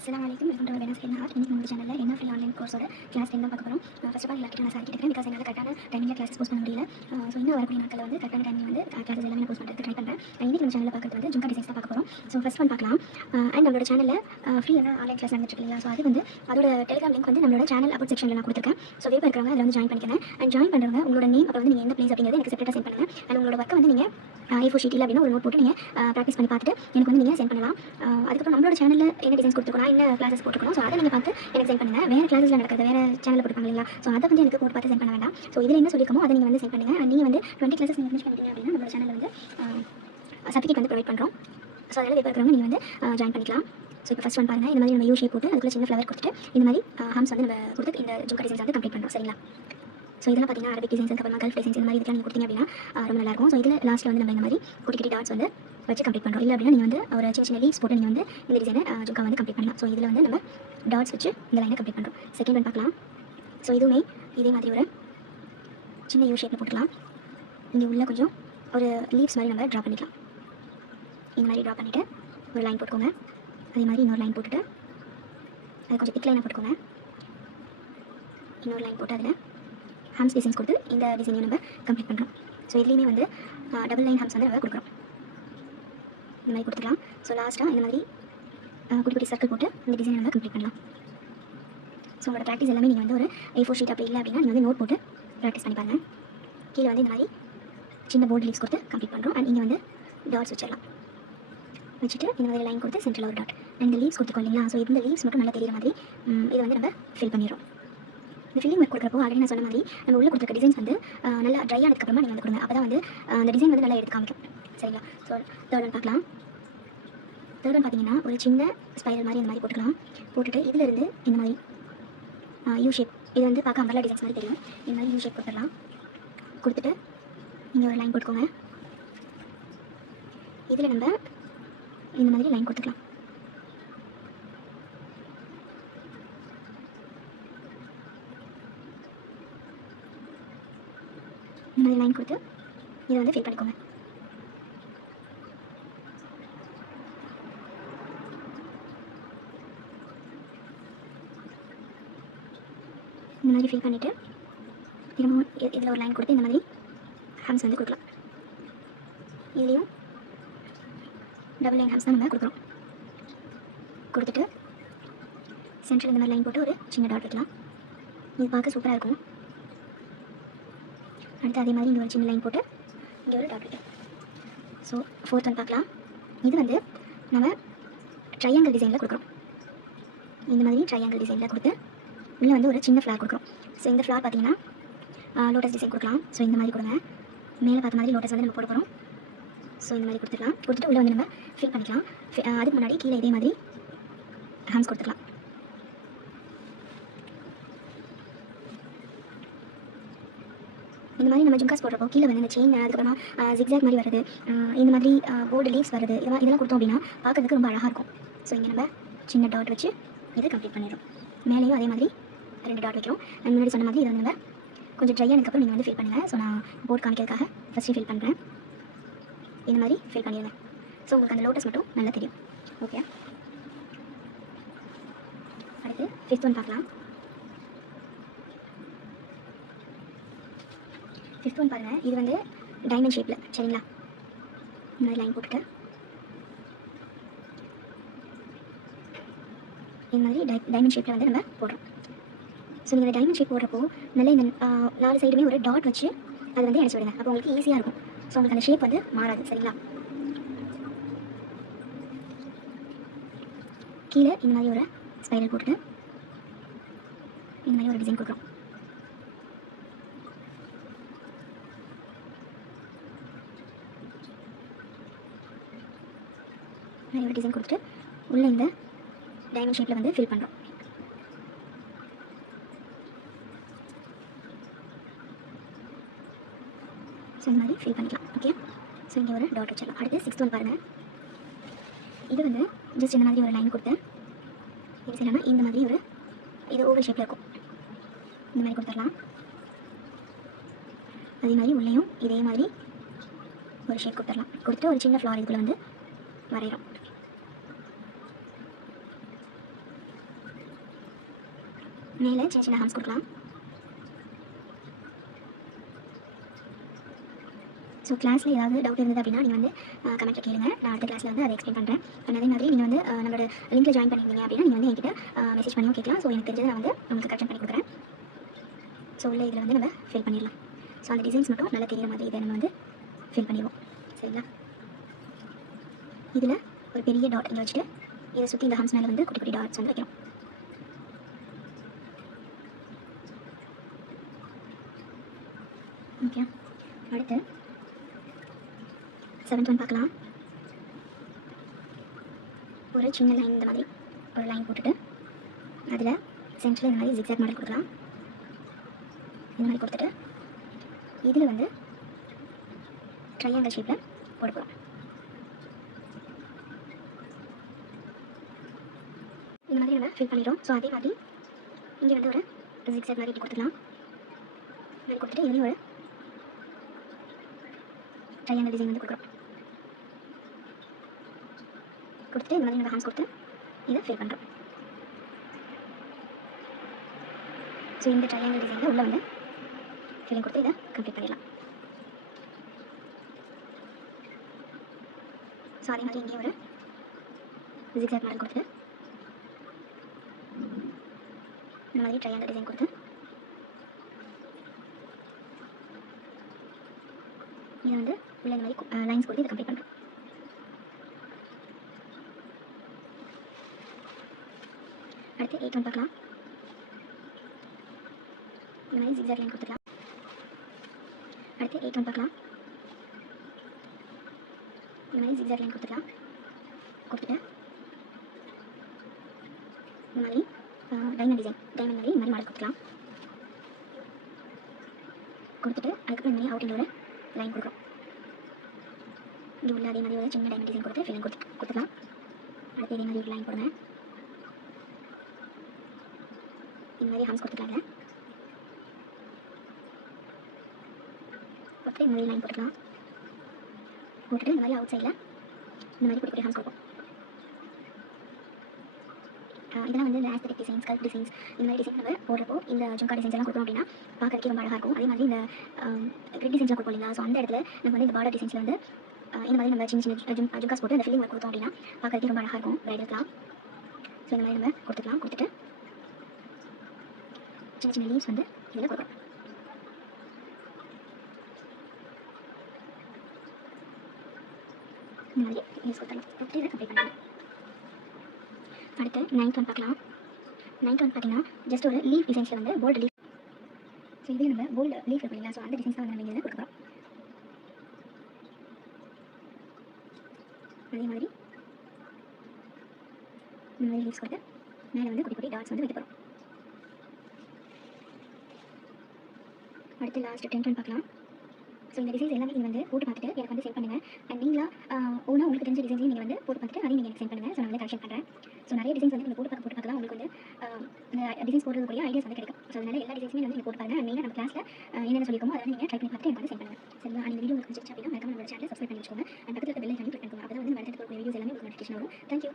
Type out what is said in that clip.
அஸ்ஸலாமு அலைக்கும். Welcome to Wednesday not. இன்னைக்கு நம்ம சேனலில் என்ன ஃப்ரீ ஆன்லைன் கோர்ஸோட கிளாஸ் 10 தான் பார்க்க போகிறோம். ஃபர்ஸ்ட் ஆஃப் ஆல் எல்லாருக்கிட்ட நான் சாரி கேட்டுக்கிறேன். பிகாஸ் என்னால் கரெக்டான டைமில் கிளாஸஸ் போஸ்ட் பண்ண முடியல. ஸோ இன்னும் வரக்கூடிய நாட்களில் வந்து கரெக்டான டைமில் வந்து கிளாஸஸ் எல்லாமே நான் போஸ்ட் பண்ணுறதுக்கு ட்ரை பண்ணுறேன். இன்னைக்கு நம்ம சேனலில் பார்க்குறது வந்து ஜும்கா டிசைன்ஸ் தான் பார்க்க போகிறோம். ஸோ ஃபர்ஸ்ட் ஒன் பார்க்கலாம். அண்ட் நம்மளோட சேனலில் ஃப்ரீ வந்து ஆன்லைன் கிளாஸ் நடந்துட்டு இல்லையா? ஸோ அது வந்து அதோட டெலிகிராம் லிங்க் வந்து நம்மளோட சேனல் அபவுட் செக்ஷனில் நான் கொடுத்துருக்கேன். ஸோ விருப்பம் இருக்கிறவங்க அதில் வந்து ஜாயின் பண்ணிக்கிறேன். அண்ட் ஜாயின் பண்ணுறவங்க உங்களோட நேம் அப்புறம் வந்து நீங்கள் எந்த பிளேஸ் அப்படிங்கிறது எனக்கு செப்பரேட்டாக சென்ட் பண்ணுங்கள். அண்ட் உங்களோட ஒர்க்கை வந்து நீங்கள் A4 ஷீட் இல்லை அப்படின்னா ஒரு நோட் போட்டு நீங்கள் ப்ராக்டிஸ் பண்ணி பார்த்துட்டு எனக்கு வந்து நீங்கள் சென்ட் பண்ணலாம். அதுக்கப்புறம் நம்மளோட சேனலில் என்ன டிசைன்ஸ் கொடுத்துருக்கோம், என்ன கிளாஸஸ் போட்டுருக்கோம், ஸோ அதை நீங்கள் பார்த்து எனக்கு சென்ட் பண்ணுங்கள். வேறு கிளாஸில் நடக்கிறது வேறு சேனலில் போட்டுருப்பாங்க இல்லையா? ஸோ அதை வந்து எனக்கு போட்டு பார்த்து சென்ட் பண்ண வேண்டாம். ஸோ இதில் என்ன சொல்லியிருக்கோமோ அதை நீங்கள் வந்து சென்ட் பண்ணுங்கள். நீங்கள் வந்து 20 கிளாஸஸ் நீங்கள் ஃபினிஷ் பண்ணிட்டீங்க அப்படின்னா நம்மளோட சேனலில் வந்து சர்டிஃபிகேட் வந்து ப்ரொவைட் பண்ணுறோம். ஸோ அதில் விருப்பம் இருக்கிறவங்க நீங்கள் வந்து ஜாயின் பண்ணிக்கலாம். ஸோ இப்போ ஃபஸ்ட் ஒன் பாருங்கள். இந்த மாதிரி நம்ம யூ ஷேப் போட்டு அதுக்குள்ள சின்ன ஃப்ளவர் கொடுத்துட்டு இந்த மாதிரி ஹம்ஸ் வந்து நம்ம கொடுத்து இந்த ஜும்கா டிசைன்ஸ் வந்து கம்ப்ளீட் பண்ணுறோம். சரிங்களா? ஸோ இதெல்லாம் பார்த்தீங்கன்னா அரபிக் டிசைன்ஸ், அப்புறமா கல்ஃப் டிசைன்ஸ் இந்த மாதிரி இதெல்லாம் நீங்கள் கொடுத்தீங்க அப்படின்னா ரொம்ப நல்லாயிருக்கும். ஸோ இதில் லாஸ்ட்டில் வந்து நம்ம இந்த மாதிரி குட்டி குட்டி டாட்ஸ் வந்து வச்சு கம்ப்ளீட் பண்ணுறோம். இல்லை அப்படின்னா நீங்கள் வந்து ஒரு சின்ன சின்ன லீவ்ஸ் போட்டு நீங்கள் வந்து இந்த டிசைனை ஜும்கா வந்து கம்ப்ளீட் பண்ணலாம். ஸோ இதில் வந்து நம்ம டாட்ஸ் வச்சு இந்த லைனை கம்ப்ளீட் பண்ணுறோம். செகண்ட் ஒன் பார்க்கலாம். ஸோ இதுவுமே இதே மாதிரி ஒரு சின்ன யூ ஷேப்பில் போட்டுக்கலாம். இங்கே உள்ள கொஞ்சம் ஒரு லீவ்ஸ் மாதிரி நம்ம ட்ரா பண்ணிக்கலாம். இந்த மாதிரி ட்ரா பண்ணிவிட்டு ஒரு லைன் போட்டுக்கோங்க. அதே மாதிரி இன்னொரு லைன் போட்டுட்டு அது கொஞ்சம் திக் லைனாக போட்டுக்கோங்க. இன்னொரு லைன் போட்டு அதில் ஹம்ஸ் டிசைன்ஸ் கொடுத்து இந்த டிசைனையும் நம்ம கம்ப்ளீட் பண்ணுறோம். ஸோ இதுலேயுமே வந்து டபுள் லைன் ஹம்ஸ் வந்து நம்ம கொடுக்குறோம். இந்த மாதிரி கொடுத்துக்கலாம். ஸோ லாஸ்ட்டாக இந்த மாதிரி குட்டி குட்டி சர்க்கிள் போட்டு இந்த டிசைனை நம்ம கம்ப்ளீட் பண்ணலாம். ஸோ உங்களோட ப்ராக்டிஸ் எல்லாமே நீங்கள் வந்து ஒரு A4 ஷீட் அப்படி இல்லை அப்படின்னா நீங்கள் வந்து நோட் போட்டு ப்ராக்டிஸ் பண்ணி பாருங்கள். கீழே வந்து இந்த மாதிரி சின்ன போர்டு லீவ்ஸ் கொடுத்து கம்ப்ளீட் பண்ணுறோம். அண்ட் இங்கே வந்து டாட்ஸ் வச்சிடலாம். வச்சுட்டு இந்த மாதிரி லைன் கொடுத்து சென்டரில் ஒரு டாட். அண்ட் இந்த லீவ்ஸ் கொடுத்துக்கோ இல்லைங்களா? ஸோ இந்த லீவ்ஸ் மட்டும் நல்லா தெரியுற மாதிரி இதை வந்து நம்ம ஃபில் பண்ணிடுறோம். இந்த ஃபில்லிங் ஒர்க் கொடுக்குறப்போ ஆல்ரெடி நான் சொன்ன மாதிரி நம்ம உள்ள கொடுத்துருக்க டிசைன்ஸ் வந்து நல்லா ட்ரை ஆனதுக்கப்புறமா நீங்கள் வந்து கொடுங்க. அப்போ தான் வந்து அந்த டிசைன் வந்து நல்லா எடுத்து காமிக்கும். சரிங்களா? ஸோ தேர்ட் ஒன் பார்க்கலாம். தேர்ட் ஒன் பார்த்தீங்கன்னா ஒரு சின்ன ஸ்பைரல் மாதிரி இந்த மாதிரி போட்டுக்கலாம். போட்டுட்டு இதிலிருந்து இந்த மாதிரி யூ ஷேப், இது வந்து பார்க்க அம்பர்லா டிசைன்ஸ் மாதிரி தெரியும். இந்த மாதிரி யூ ஷேப் கொடுத்துடலாம். கொடுத்துட்டு இங்கே ஒரு லைன் போட்டுக்கோங்க. இதில் நம்ம இந்த மாதிரி லைன் கொடுத்துக்கலாம். இந்த மாதிரி லைன் கொடுத்து இதை வந்து ஃபில் பண்ணிக்கோங்க. இந்த மாதிரி ஃபில் பண்ணிவிட்டு திரும்பவும் இதில் ஒரு லைன் கொடுத்து இந்த மாதிரி ஹம்ஸ் வந்து கொடுக்கலாம். இதுலேயும் டபுள் லைன் ஹம்ஸ் தான் நம்ம கொடுக்குறோம். கொடுத்துட்டு சென்டரில் இந்த மாதிரி லைன் போட்டு ஒரு சின்ன டாட் வைக்கலாம். இது பார்க்க சூப்பராக இருக்கும். அடுத்து அதே மாதிரி இங்கே ஒரு சின்ன லைன் போட்டு இங்கே ஒரு டாட் வைக்கலாம். ஸோ ஃபோர்த் ஒன் பார்க்கலாம். இது வந்து நம்ம ட்ரையாங்கிள் டிசைனில் கொடுக்குறோம். இந்த மாதிரி ட்ரையாங்கிள் டிசைனில் கொடுத்து உள்ளே வந்து ஒரு சின்ன ஃப்ளார் கொடுக்குறோம். ஸோ இந்த ஃப்ளார் பார்த்தீங்கன்னா லோட்டஸ் டிசைன் கொடுக்கலாம். ஸோ இந்த மாதிரி கொடுங்க. மேலே பார்த்த மாதிரி லோட்டஸ் வந்து நம்ம போட போகிறோம். ஸோ இந்த மாதிரி கொடுத்துக்கலாம். கொடுத்துட்டு உள்ளே வந்து நம்ம ஃபில் பண்ணிக்கலாம். அதுக்கு முன்னாடி கீழே இதே மாதிரி ஹேண்ட்ஸ் கொடுத்துக்கலாம். இந்த மாதிரி நம்ம ஜும்காஸ் போடுறப்போ கீழே வந்து இந்த செயின், அதுக்கப்புறமா ஜிக்ஸாக் மாதிரி வருது, இந்த மாதிரி போர்டு லீவ்ஸ் வருது, இதெல்லாம் கொடுத்தோம் அப்படின்னா பார்க்கறதுக்கு ரொம்ப அழகாக இருக்கும். ஸோ இங்கே நம்ம சின்ன டாட் வச்சு இதை கம்ப்ளீட் பண்ணிடுறோம். மேலேயும் அதே மாதிரி 2 டாட் வைக்கிறோம். அண்ட் முன்னாடி சொன்ன மாதிரி இதை வந்து நம்ம கொஞ்சம் ட்ரை ஆனதுக்கப்புறம் நீங்கள் வந்து ஃபில் பண்ணுங்கள். ஸோ நான் போர்ட் காமிக்கிறதுக்காக ஃபஸ்ட்டு ஃபில் பண்ணுறேன். இந்த மாதிரி ஃபில் பண்ணிடுங்க. ஸோ உங்களுக்கு அந்த லோட்டஸ் மட்டும் நல்லா தெரியும். ஓகே, அடுத்து 5th ஒன் பார்க்கலாம். 5th ஒன் பாருங்கள். இது வந்து டைமண்ட் ஷேப்பில். சரிங்களா? இந்த மாதிரி லைன் போட்டுட்டு இந்த மாதிரி டைமண்ட் ஷேப்பில் வந்து நம்ம போடுறோம். ஸோ நீங்கள் டைமண்ட் ஷேப் போடுறப்போ நல்லா இந்த 4 சைடுமே ஒரு டாட் வச்சு அதை வந்து அடிச்சு விடுங்க. அப்போ உங்களுக்கு ஈஸியாக இருக்கும். ஸோ உங்களுக்கு அந்த ஷேப் வந்து மாறாது. சரிங்களா? கீழே இந்த மாதிரி ஒரு ஸ்பைரல் போட்டுட்டு இந்த மாதிரி ஒரு டிசைன் கொடுக்குறோம். மாதிரி ஒரு டிசைன் கொடுத்துட்டு உள்ளே இந்த டைமண்ட் ஷேப்பில் வந்து ஃபில் பண்ணுறோம். ஸோ இந்த மாதிரி ஃபில் பண்ணிக்கலாம். ஓகே, ஸோ இங்கே ஒரு டாட் வச்சிடலாம். அடுத்து 6th ஒன் பாருங்கள். இது வந்து ஜஸ்ட் இந்த மாதிரி ஒரு லைன் கொடுத்து இது செய்யலாம்னா இந்த மாதிரி ஒரு இது ஓவல் ஷேப்பில் இருக்கும். இந்த மாதிரி கொடுத்துடலாம். அதே மாதிரி உள்ளேயும் இதே மாதிரி ஒரு ஷேப் கொடுத்துடலாம். கொடுத்துட்டு ஒரு சின்ன ஃப்ளார் இதுக்குள்ளே வந்து வரைகிறோம். மேலே சின்ன சின்ன ஹம்ஸ் கொடுக்கலாம். ஸோ கிளாஸில் ஏதாவது டவுட் இருந்தது அப்படின்னா நீங்கள் வந்து கமெண்ட்டில் கேளுங்க. நான் அடுத்த கிளாஸில் வந்து அதை எக்ஸ்பிளைன் பண்ணுறேன். அதே மாதிரி நீங்கள் வந்து நம்மளோட லிங்க்கில் ஜாயின் பண்ணியிருந்தீங்க அப்படின்னா நீங்கள் வந்து என்கிட்ட மெசேஜ் பண்ணியும் கேட்கலாம். ஸோ எனக்கு தெரிஞ்சதை நான் வந்து உங்களுக்கு கரெக்ஷன் பண்ணி கொடுக்குறேன். ஸோ உள்ள இதில் வந்து நம்ம ஃபில் பண்ணிடலாம். ஸோ அந்த டிசைன்ஸ் மட்டும் நல்லா தெரியுற மாதிரி இதை நம்ம வந்து ஃபில் பண்ணிடுவோம். சரிங்களா? இதில் ஒரு பெரிய டாட் இங்கே வச்சுட்டு இதை சுற்றி இந்த ஹம்ஸ் மேலே வந்து குட்டி குட்டி டாட்ஸ் வந்து வைக்கணும். ஓகே, அடுத்து 7th ஒன் பார்க்கலாம். ஒரு சின்ன லைன் இந்த மாதிரி ஒரு லைன் போட்டுட்டு அதில் சென்டரில் இந்த மாதிரி ஜிக்ஸாக் மாடல் கொடுக்கலாம். இந்த மாதிரி கொடுத்துட்டு இதில் வந்து ட்ரையாங்கிள் ஷேப்பில் போட போகிறோம். இந்த மாதிரி நம்ம ஃபில் பண்ணிடுறோம். ஸோ அதே மாதிரி இங்கே வந்து ஒரு ஜிக்ஸாக் மாதிரி கொடுத்துக்கலாம். மாதிரி கொடுத்துட்டு இங்கேயும் ஒரு ட்ரையாங்கிள் டிசைன் வந்து கொடுக்குறோம். கொடுத்துட்டு இந்த மாதிரி நம்ம ஹேண்ட்ஸ் கொடுத்து இதை ஃபில் பண்ணுறோம். ஸோ இந்த ட்ரையாங்கிள் டிசைனில் உள்ள வந்து ஃபில்லிங் கொடுத்து இதை கம்ப்ளீட் பண்ணிடலாம். ஸோ அதே மாதிரி இங்கேயும் ஒரு ஜிக்ஸாக் மாடல் கொடுத்துட்டு இந்த மாதிரி ட்ரையாங்கிள் டிசைன் கொடுத்து இதை வந்து உள்ள இந்த மாதிரி லைன்ஸ் கொடுத்து இதை கம்ப்ளீட் பண்ணுறோம். அடுத்து 8th ஒன் பார்க்கலாம். இந்த மாதிரி ஜிக்ஸாக் லைன் கொடுத்துக்கலாம். அடுத்து 8th ஒன் பார்க்கலாம். இந்த மாதிரி ஜிக்ஸாக் லைன் கொடுத்துக்கலாம். கொடுத்துட்டு இந்த மாதிரி டைமண்ட் டிசைன் மாதிரி இந்த மாதிரி மாடல் கொடுத்துக்கலாம். கொடுத்துட்டு அதுக்கப்புறம் இந்த மாதிரி அவுட்டில் ஒரு லைன் கொடுக்குறோம். இங்கே உள்ள அதே மாதிரி ஒரு சின்ன டைமண்ட் டிசைன் கொடுத்து ஃபில்லிங் கொடுத்துக்கலாம். அடுத்து இதே மாதிரி ஒரு லைன் போடுங்க. இந்த மாதிரி ஹம்ஸ் கொடுத்துக்கலாங்க. கொடுத்து இந்த மாதிரி லைன் போட்டுக்கலாம். போட்டுட்டு இந்த மாதிரி அவுட் சைடில் இந்த மாதிரி குட்டி குட்டி ஹம்ஸ் கொடுப்போம். இதெல்லாம் வந்து இந்த ஆஸ்தட்டிக் டிசைன்ஸ், கல்ப் டிசைன்ஸ் இந்த மாதிரி டிசைன் நம்ம போடுறப்போ இந்த ஜும்கா டிசைன்ஸ் எல்லாம் கொடுத்தோம் அப்படின்னா பார்க்கறதுக்கு ரொம்ப அழகாக இருக்கும். அதே மாதிரி இந்த கிரிட் டிசைன்ஸ்லாம் கொடுப்போம் இல்லைங்களா? ஸோ அந்த இடத்துல நம்ம வந்து இந்த பார்டர் டிசைன்ஸில் வந்து இந்த மாதிரி நம்ம சின்ன சின்ன ஜும்காஸ் போட்டு அந்த ஃபில்லிங் கொடுத்தோம் அப்படின்னா பார்க்கறதுக்கு ரொம்ப அழகாக இருக்கும் பிரைடலுக்குலாம். ஸோ இந்த மாதிரி நம்ம கொடுத்துக்கலாம். கொடுத்துட்டு சின்ன சின்ன லீவ்ஸ் வந்து இதில் கொடுக்குறோம். இந்த மாதிரி லீவ்ஸ் கொடுத்துடலாம். கொடுத்து இதை கம்ப்ளீட் பண்ணலாம். அடுத்து 9th ஒன் பார்க்கலாம். 9th ஒன் பார்த்தீங்கன்னா ஜஸ்ட் ஒரு லீஃப் டிசைன்ஸில் வந்து போல்டு லீஃப். ஸோ இதில் நம்ம போல்டு லீஃப் இருக்குங்களா? ஸோ அந்த டிசைன்ஸ் தான் வந்து நம்ம இதில் கொடுக்குறோம். அதே மாதிரி இந்த மாதிரி லீவ்ஸ் கொடுத்து மேலே வந்து குட்டி குட்டி டாட்ஸ் வந்து வைக்க போகிறோம். அடுத்து லாஸ்ட் 10th ஒன் பார்க்கலாம். ஸோ இந்த டிசைன்ஸ் எல்லாமே நீங்கள் வந்து போட்டு பார்த்துட்டு எனக்கு வந்து சென்ட் பண்ணுங்கள். அண்ட் நீங்களாக ஓனாக உங்களுக்கு தெரிஞ்ச டிசைன்ஸையும் நீங்கள் வந்து போட்டு பார்த்துட்டு அதையும் நீங்கள் எனக்கு சென்ட் பண்ணுங்கள். ஸோ நான் வந்து கரெக்ஷன் பண்ணுறேன். ஸோ நிறைய டிசைன்ஸ் வந்து நீங்கள் போட்டு பார்க்க தான் உங்களுக்கு வந்து இந்த டிசைன்ஸ் போடுறதுக்குரிய ஐடியாஸ் வந்து கிடைக்கும். ஸோ அதனால் எல்லா டிசைன்ஸுமே வந்து நீங்கள் போட்டு பாருங்கள். மெயினாக நம்ம கிளாஸில் என்னென்ன சொல்லிக்கோமோ அதை நீங்கள் ட்ரை பண்ணி பார்த்துட்டு எனக்கு வந்து சென்ட் பண்ணுங்கள். சரிங்களா? அந்த வீடியோ உங்களுக்கு பிடிச்சிருச்சு அப்படின்னா மறக்காம நம்ம சேனலை சப்ஸ்கிரைப் பண்ணி வச்சுக்கோங்க. அண்ட் பக்கத்தில் பெல் ஐக்கானையும் கிளிக் பண்ணிக்கோங்க. அப்போ தான் வந்து அடுத்த வீடியோஸ் எல்லாமே உங்களுக்கு நோட்டிஃபிகேஷன் வரும். தேங்க்யூ.